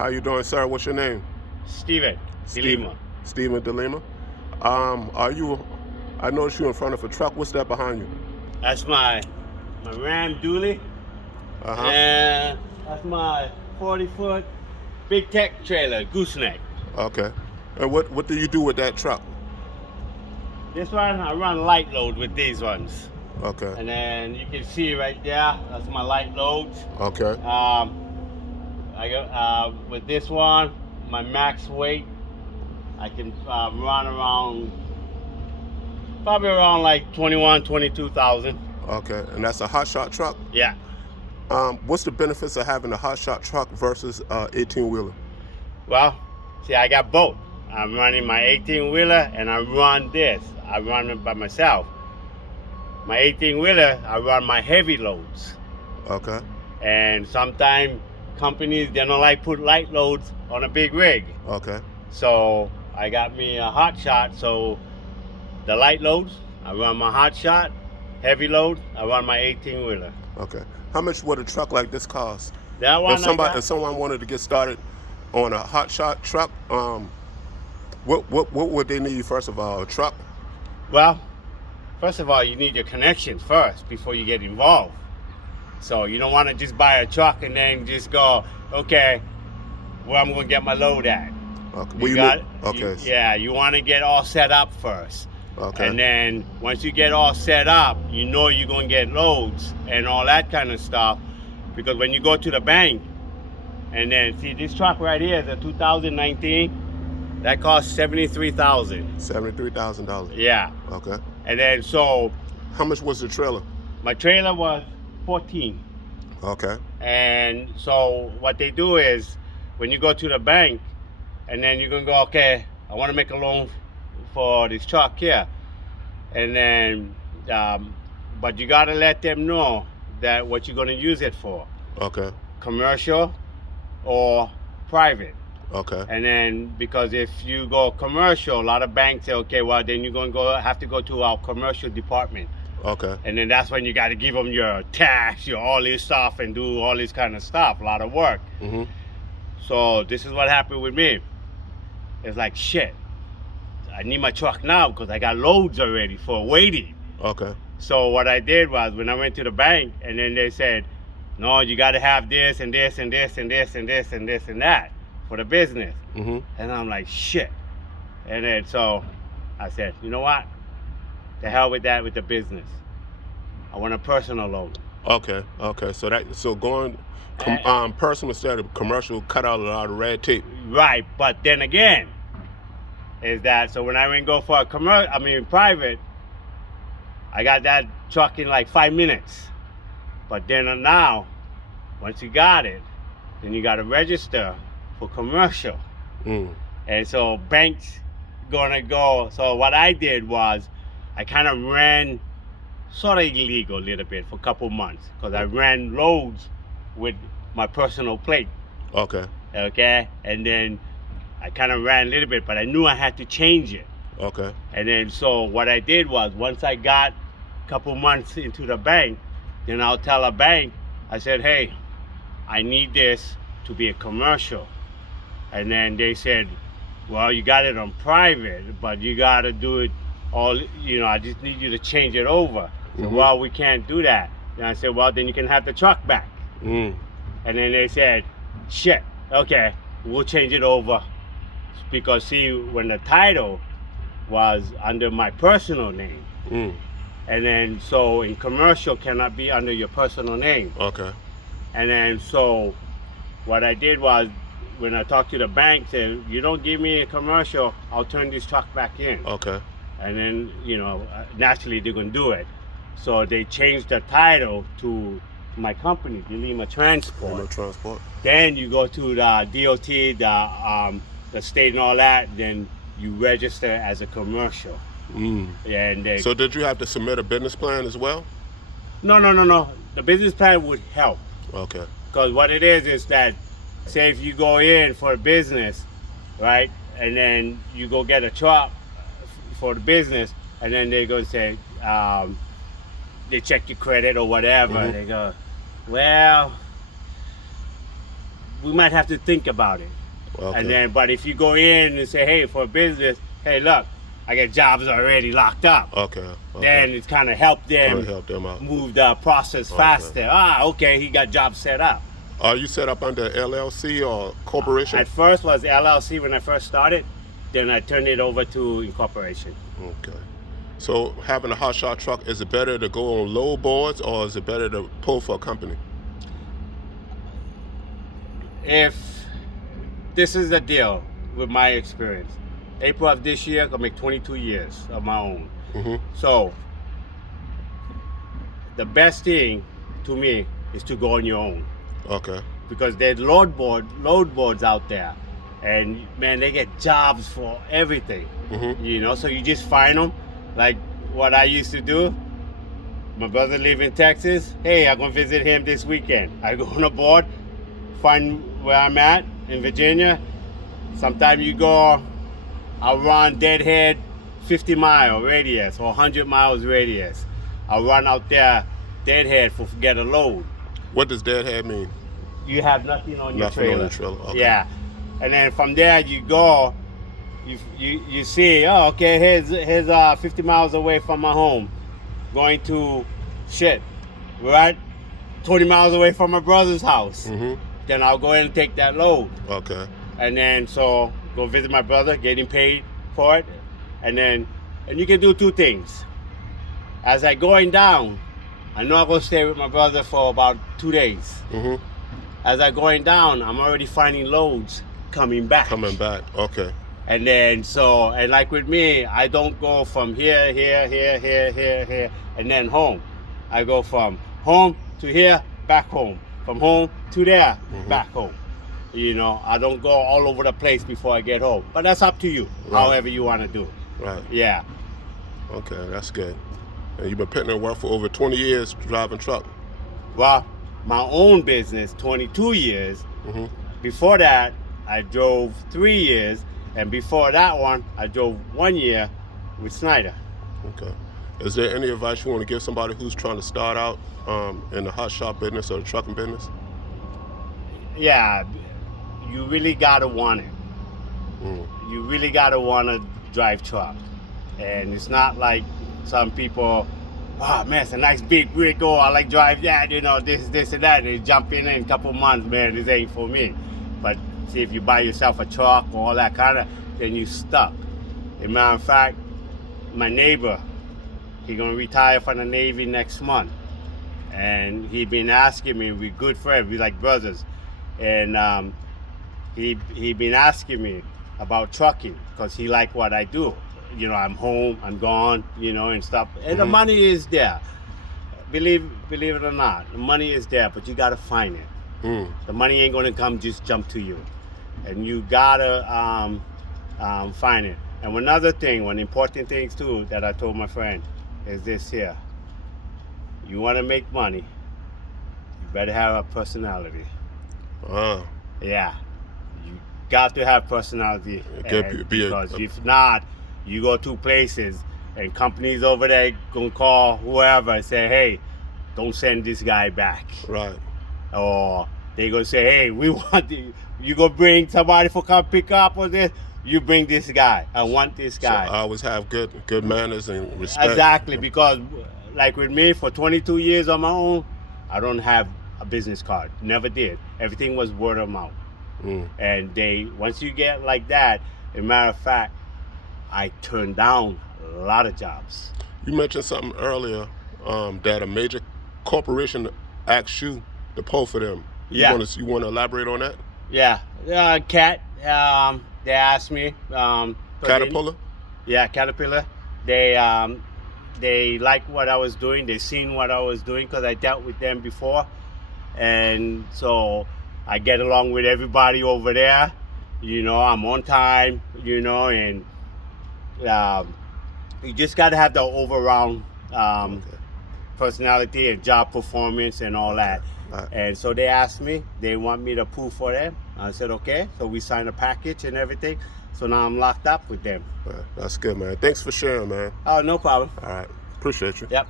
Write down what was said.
How you doing, sir? What's your name? Steven DeLima. Steven DeLima. I noticed you in front of a truck. What's that behind you? That's my Ram dually. Uh-huh. And that's my 40-foot big tech trailer, gooseneck. Okay. And what do you do with that truck? This one, I run light load with these ones. Okay. And then you can see right there, that's my light loads. Okay. I got with this one, my max weight, I can run around, probably around like 22,000. Okay. And that's a Hotshot truck? Yeah. What's the benefits of having a Hotshot truck versus 18-wheeler? Well, see, I got both. I'm running my 18-wheeler and I run this. I run it by myself. My 18-wheeler, I run my heavy loads. Okay. And sometimes companies, they don't like put light loads on a big rig. Okay. So I got me a Hotshot. So the light loads, I run my Hotshot. Heavy load, I run my 18-wheeler. Okay. How much would a truck like this cost? That one, If someone wanted to get started on a Hotshot truck, what would they need first of all? A truck? Well, first of all, you need your connections first before you get involved. So you don't want to just buy a truck and then just go, okay, where I'm going to get my load at. Okay. You want to get all set up first. Okay. And then once you get all set up, you know you're going to get loads and all that kind of stuff. Because when you go to the bank, and then see this truck right here is a 2019, that costs $73,000. $73,000. Yeah. Okay. And then so. How much was the trailer? My trailer was 14. Okay. And so what they do is when you go to the bank, and then you're going to go, okay, I want to make a loan for this truck here. And then, but you got to let them know that what you're going to use it for. Okay. Commercial or private. Okay. And then because if you go commercial, a lot of banks say, okay, well then you're going to have to go to our commercial department. Okay. And then that's when you got to give them your tax, your all this stuff, and do all this kind of stuff, a lot of work. Mm-hmm. So this is what happened with me. It's like, shit, I need my truck now because I got loads already for waiting. Okay. So what I did was when I went to the bank, and then they said, no, you got to have this and this and this and this and this and this and that for the business. Mm-hmm. And I'm like, shit. And then so I said, you know what? The hell with that with the business. I want a personal loan. Okay. Okay. So going personal instead of commercial, cut out a lot of red tape. Right. But then again, is that so when I went go for a private, I got that truck in like 5 minutes. But then now, once you got it, then you got to register for commercial. Mm. And so banks gonna go. So what I did was I kind of ran sort of illegal a little bit for a couple months because I ran loads with my personal plate. Okay. Okay. And then I kind of ran a little bit, but I knew I had to change it. Okay. And then so what I did was once I got a couple months into the bank, then I'll tell a bank, I said, hey, I need this to be a commercial. And then they said, well, you got it on private, but you got to do it all, I just need you to change it over. So, Mm-hmm. well, we can't do that. And I said, well, then you can have the truck back. Mm. And then they said, shit, okay, we'll change it over. Because see, when the title was under my personal name, and then so in commercial cannot be under your personal name. Okay. And then so what I did was when I talked to the bank, said, you don't give me a commercial, I'll turn this truck back in. Okay. And then, naturally they're going to do it. So they changed the title to my company, DeLima Transport. DeLima Transport. Then you go to the DOT, the state and all that, then you register as a commercial. Mm. And so did you have to submit a business plan as well? No. The business plan would help. Okay. Because what it is that, say if you go in for a business, right, and then you go get a truck for the business, and then they go say, they check your credit or whatever. Mm-hmm. They go, well, we might have to think about it. Okay. And then, but if you go in and say, hey, for business, hey, look, I got jobs already locked up. Okay. Then it's kind of help them, help them out. move the process faster. Okay, he got jobs set up. Are you set up under LLC or corporation? At first was LLC when I first started. Then I turned it over to incorporation. Okay. So having a hotshot truck, is it better to go on load boards or is it better to pull for a company? If this is the deal with my experience, April of this year, I'm gonna make 22 years of my own. So the best thing to me is to go on your own. Okay. Because there's load boards out there, and man, they get jobs for everything. You know, so you just find them. Like what I used to do. My brother live in Texas. Hey, I'm gonna visit him this weekend. I go on a board, find where I'm at in Virginia. Sometimes you go around Deadhead, 50-mile radius or 100 miles radius. I'll run out there, Deadhead, for get a load. What does Deadhead mean? You have nothing on your trailer. Nothing on your trailer. Okay. Yeah, and then from there you go. You see, oh, okay, here's 50 miles away from my home. Going to we're at 20 miles away from my brother's house. Then I'll go in and take that load. Okay. And then so go visit my brother, getting paid for it, and you can do two things. As I going down, I know I'm gonna stay with my brother for about 2 days. As I going down, I'm already finding loads coming back. Okay. And then and like with me, I don't go from here, and then home. I go from home to here, back home. From home to there, back home. You know, I don't go all over the place before I get home. But that's up to you, however you want to do it. Right. Yeah. Okay, that's good. And you've been putting in work for over 20 years driving truck. Well, my own business, 22 years. Before that, I drove 3 years. And before that one, I drove 1 year with Snyder. Okay. Is there any advice you want to give somebody who's trying to start out in the hotshot business or the trucking business? Yeah, you really gotta want it. You really gotta want to drive truck. And it's not like some people, oh man, it's a nice big rig, oh, I like drive that, you know, this and that. They jump in a couple months, man, this ain't for me. But see, if you buy yourself a truck or all that kind of, then you stuck. As a matter of fact, my neighbor, he gonna retire from the Navy next month. And he been asking me, we good friends, we like brothers. And he been asking me about trucking because he like what I do. You know, I'm home, I'm gone, you know, and stuff. And the money is there. Believe it or not, the money is there, but you gotta find it. The money ain't gonna just jump to you. And you gotta find it. And another thing, one important thing too that I told my friend is this here. You wanna make money, you better have a personality. Yeah, you got to have personality. Because if not, you go to places and companies over there gonna call whoever and say, hey, don't send this guy back. Right. Or they gonna say, hey, we want you gonna bring somebody for come pick up or this, you bring this guy. I want this guy. So I always have good manners and respect. Exactly, because like with me, for 22 years on my own, I don't have a business card. Never did. Everything was word of mouth. And once you get like that, as a matter of fact, I turned down a lot of jobs. You mentioned something earlier that a major corporation asked you to pull for them. You want to elaborate on that? Yeah, Cat. They asked me. Caterpillar. Caterpillar. They liked what I was doing. They seen what I was doing because I dealt with them before, and so I get along with everybody over there. You know, I'm on time. You know, and you just got to have the all-around personality and job performance and all that. And so they asked me, they want me to pull for them. I said, okay. So we signed a package and everything. So now I'm locked up with them. That's good, man. Thanks for sharing, man. Oh, no problem. All right. Appreciate you. Yep.